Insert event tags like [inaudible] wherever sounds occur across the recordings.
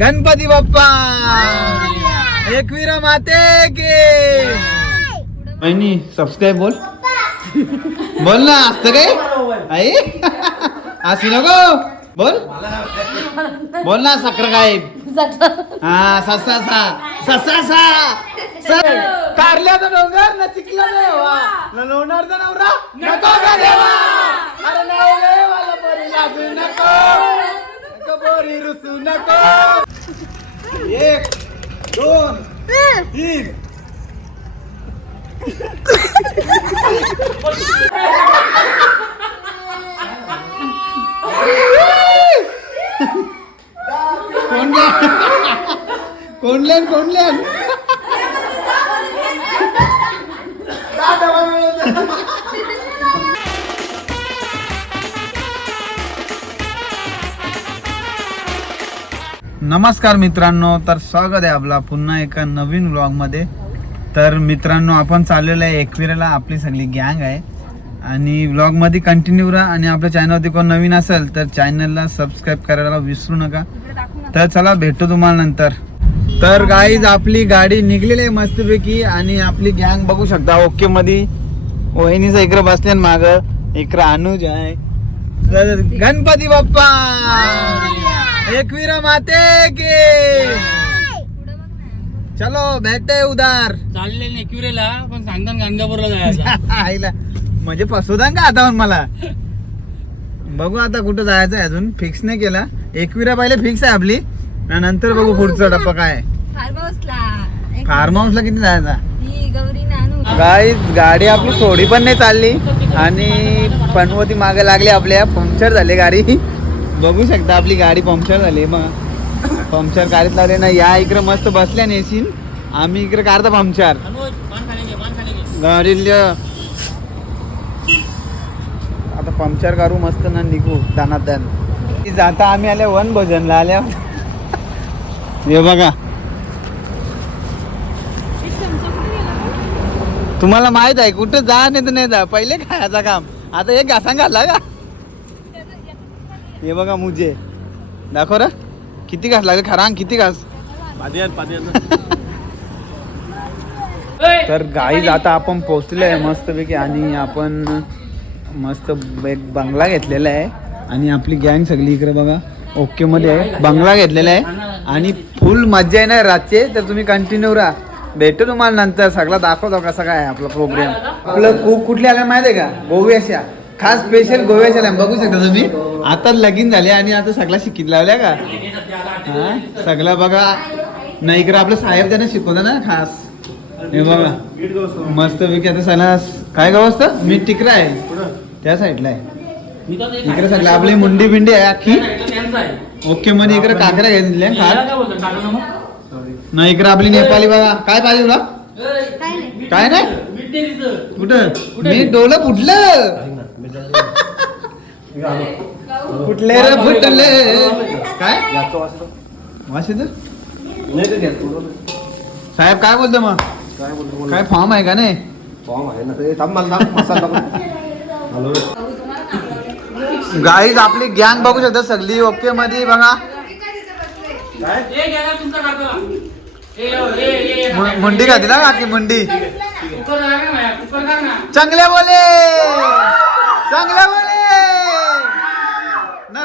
गणपती बाप्पा! एकवीरा माते के! बहिणी सबस्क्राईब बोल. बोल ना असतं काय? आई? असू नको. बोल. बोल ना सक्र काय? हा ससा सा. ससा सा. कारल्याचा डोंगर ना चिकला देवा ना लोणारचा नवरा. नको का देवा. अरे नवरेवाला पोरी लागू नको. नको पोरी रुसू नको. एक दोन तीन. कोणल्यान कोणल्यान नमस्कार मित्रांनो तर स्वागत आहे आपला पुन्हा एका नवीन ब्लॉगमध्ये तर मित्रांनो आपण चाललेलो आहे एकविराला आपली सगळी गँग आहे. आणि ब्लॉगमध्ये कंटिन्यू राहा आणि आपल्या चॅनलवरती कोण नवीन असेल तर चॅनलला सबस्क्राईब करायला विसरू नका. तर चला भेटू तुम्हाला नंतर. तर गाईज आपली गाडी निघलेली आहे मस्तपैकी आणि आपली गँग बघू शकता ओके मध्ये वहिनीचा इकडे बसले माग. इकडे अनुज आहे. तर गणपती बाप्पा! एकवीरा माते के। चलो भेटते उदार चालले नाही क्युरेला पण सांगताना गाणगापूरला जायचं. [laughs] आईला. म्हणजे फसवता का आता मला? बघू आता कुठं जायचं अजून. फिक्स नाही केला. एकविरा पहिले फिक्स आहे आपली. आणि नंतर बघू पुढचा टप्पा काय फार्म हाऊसला फार्म हाऊसला किती जायचा? ही गौरी नानू. गाईज गाडी आपली थोडी पण नाही चालली. आणि पनवती मागे लागली आपल्या. पंक्चर झाली गाडी. बघू शकता आपली गाडी पंक्चर झाली मग पंक्चर गाडीत लावले ना या इकडे मस्त बसल्या नेशीन आम्ही इकडे काढतो पंक्चर. गाडीला आता पंक्चर करू मस्त ना निघू दानात दान जाता आम्ही आल्या वन भजनला आल्या हे बघा. तुम्हाला माहीत आहे कुठं जा नाही तर नाही जा. पहिले खायचा काम. आता एक घासा घाला का? हे बघा मुझे दाखव रा. किती घास लागले? खरांग किती घास? तर गाईज आता आपण पोहोचले आहे मस्तपैकी आणि आपण मस्त एक बंगला घेतलेला आहे. आणि आपली गँग सगळी इकडे बघा. ओके मध्ये आहे. बंगला घेतलेला आहे. आणि फुल मजा येणार रातचे. तर तुम्ही कंटिन्यू राहा. भेटू तुम्हाला नंतर. सगळा दाखवतो कसा काय आहे आपला प्रोग्राम आपलं कुक कुठले आले माहिती आहे का? गोव्याच्या. खास स्पेशल गोव्याच्या आल्या बघू शकता तुम्ही. आता लगीन झाले आणि आता सगळा शिकित लावल्या का? हा? सगळं बघा. नाही इकडे आपलं साहेब त्यांना शिकवतं ना खास. हे बघा. मस्त पैकी आता सला काय गाव असतं? मी तिकडे आहे. त्या साईडला आहे. इकडे साईडला आपली मुंडी बिंडी आहे अख्खी. ओके मध्ये इकडे घेतल्या टाकलं मग नाही इकडे आपली नेपाळी बघा. काय पाहिजे तुला? काय नाही. कुठं? मी डोलं फुटलं. फुटले रे फुटले काय? साहेब काय बोलतो मग? काय फॉर्म आहे का नाही? गाईज आपली गँग बघू शकता सगळी. ओके मध्ये बघा. मु- मुंडी खाती ना काकी मुंडी. चांगल्या बोले! चांगल्या बोले! न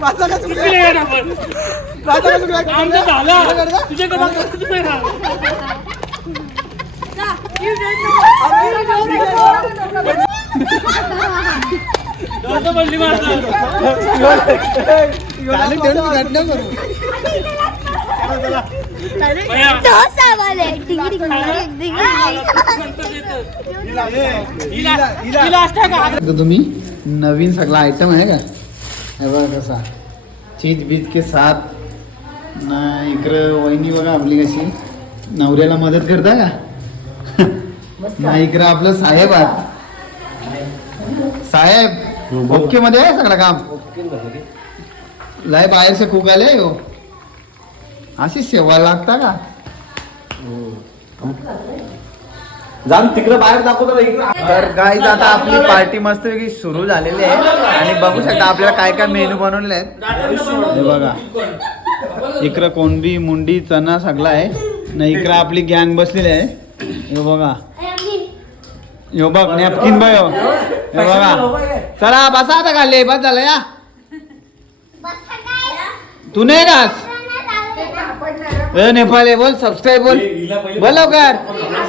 माझा का चुकलं? किती वेळ आपण? माझा का चुकलं? आमचं झालं. मी घटना करू डोसा वाले डिंग डिंग डिंग डिंग तुम्ही नवीन सगळा आयटम आहे का? हे बघा कसा. चीज बीज के साथ. ना इकडं वहिनी बघा आपली कशी. नवऱ्याला मदत करता का? ना इकडं आपलं साहेब आहात. साहेब ओके मध्ये आहे सगळं काम? लय बाहेरचे कुक आले हो. अशी सेवा लागता का? जाऊन तिकडे बाहेर दाखवतो तर गाईज आता आपली पार्टी मस्तपैकी सुरू झालेली आहे. आणि बघू शकता आपल्याला काय काय मेनू बनवलेले आहेत. हे बघा. इकडं कोणबी मुंडी चना सगळा आहे. ना इकडं आपली गँग बसलेली आहे. हे बघा. हे बघ नॅपकिन बघ. हे बघा. चला बसा आता खाल्ले बस झालं या. तू नाही कास ए नेपाळी बोल सबस्क्राईब बोल. बोल लवकर.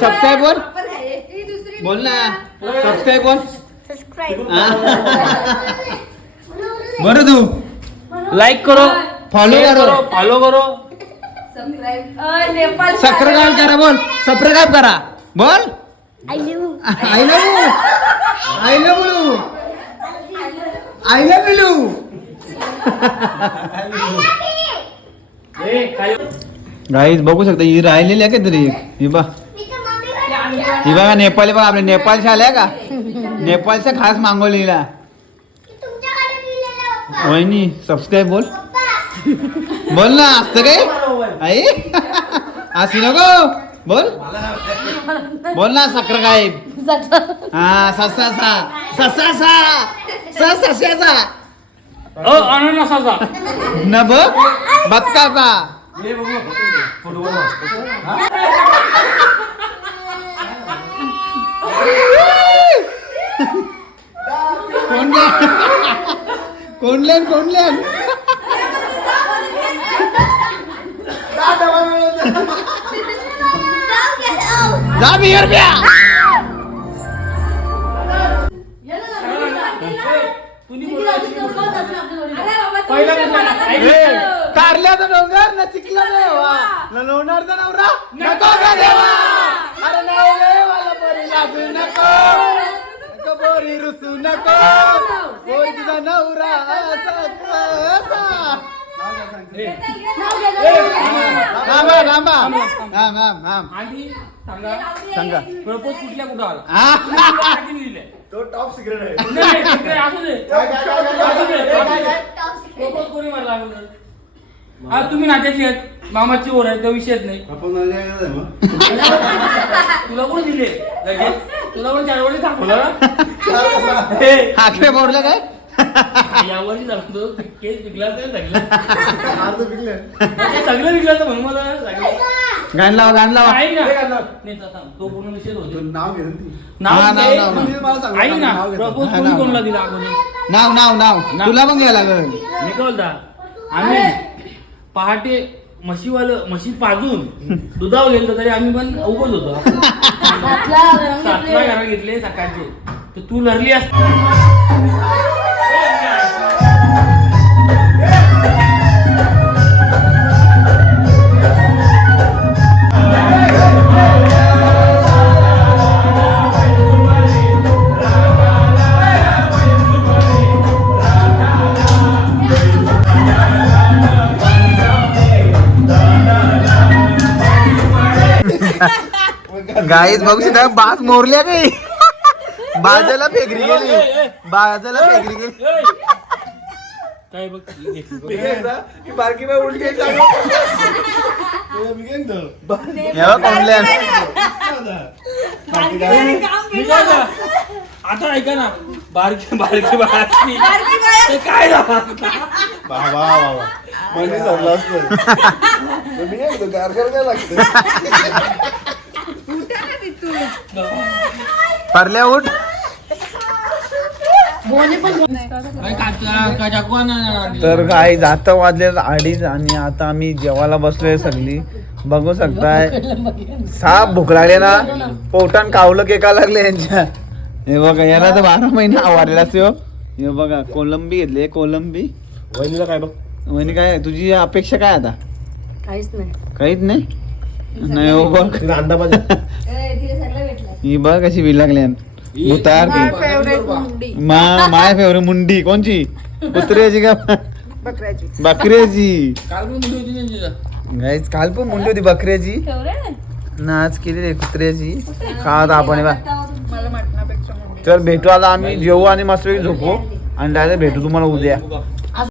सबस्क्राईब बोल. बोल ना. सबस्क्राईब बोल. [laughs] बरं तू. लाईक करो फॉलो करो फॉलो करो. सबस्क्राईब करा बोल. सबस्क्राईब करा. बोल. I love you I love you I love you ए, काय गाईज बघू शकता ही राहिलेली आहे का तरी ही बा ही बघा नेपाळी बघा आपल्या नेपाळच्या आल्या का नेपाळच्या खास मागवलेला वहिनी सबस्क्राईब बोल बोल ना असतं काय आई असं नको बोल बोल ना सक्र काय हा ससा सा ससा सा स सस्याचा अ अननसाचा न बघ बदकाचा कोणल्यान कोणल्यान कोणल्यान? जा बियर प्या. कारल्याचा डोंगर न चिकला देवा. न लोणारचा नवरा. नको का देवा. अरे नवरेवाला पोरी लागू नको. नको पोरी रुसू नको. पोरी तुझा नवरा असा असा. थांबा थांबा थांब. थांब. थांब आधी सांगा. सांगा. प्रपोज कुठल्या कुठं आला? हा. लिहिलंय. तो टॉप सिक्रेट आहे. नाही, नाही, तिकडे असू दे. काय, काय, काय, काय, असू दे, काय, काय, असू दे. काय? प्रपोज कोणी मारला अगोदर? हा तुम्ही नात्यातली आहेत. मामाची ओर आहे तो विषयच नाही. तुला कोण दिले? लगेच? तुला कोण चार वर्षी दाखवलं? आकडे बोलले काय? या वर्षी दाखवतो केस विकला तर सगळं. अर्ध पिकले. ते सगळं विकलं म्हणून मला सगळं. गाण लावा गाण लावा. ना. नाही, तो पूर्ण विषय तू होतो नाव घे ना ती. नाव हा, नाव, नाव, नाव. मला सांग, आई ना नाव घेतो. प्रपोज हा, कोणी नाव. कोणाला दिला अगोदर नाव नाव नाव. नाव. तुला पण घ्यायला लागेल. बोलता आम्ही. पहाटे म्हशीवालं म्हशी पाजून दुधावर गेलो तरी आम्ही पण उभच होतो. सातला घरा घेतले सकाळचे. तर तू लढली असत. गाईच बघू शकता बाज मोरल्या काही बाजाला फेकरी गेली. बाजाला फेकरी गेली. काय बघ ही बारकी बाई उलटी? आता ऐका ना बारकी बारकी ते काय. म्हणजे सरलं असतं. पण मी काय म्हणतो, गारगार काय लागतं? परल्या उठ. तर काय जाता वाजले अडीच आणि आता आम्ही जेवायला बसलोय सगळी. बघू शकताय. साप भूक लागले ना. पोटान कावलं केका लागले यांच्या. हे बघा याला तर बारा महिने आवारलेला असतो. हे बघा कोलंबी घेतली कोलंबी. वहिनीला काय बघ. वहिनी काय तुझी अपेक्षा काय आता? काहीच नाही. काहीच नाही? नाही हो बघ. ही बघ कशी बिल लागली. भूतार की. फेवरेट मुंडी. मा माय फेवरेट मुंडी. कोणची? कुत्र्याची का? बकऱ्याची. बकऱ्याची. काल पण गाईच काल मुंडी होती बकऱ्याची. ना आज केलेली आहे कुत्र्याची. खात आपण तर भेटू आता आम्ही जेवू आणि मस्त झोपू. आणि डायरेक्ट भेटू तुम्हाला उद्या.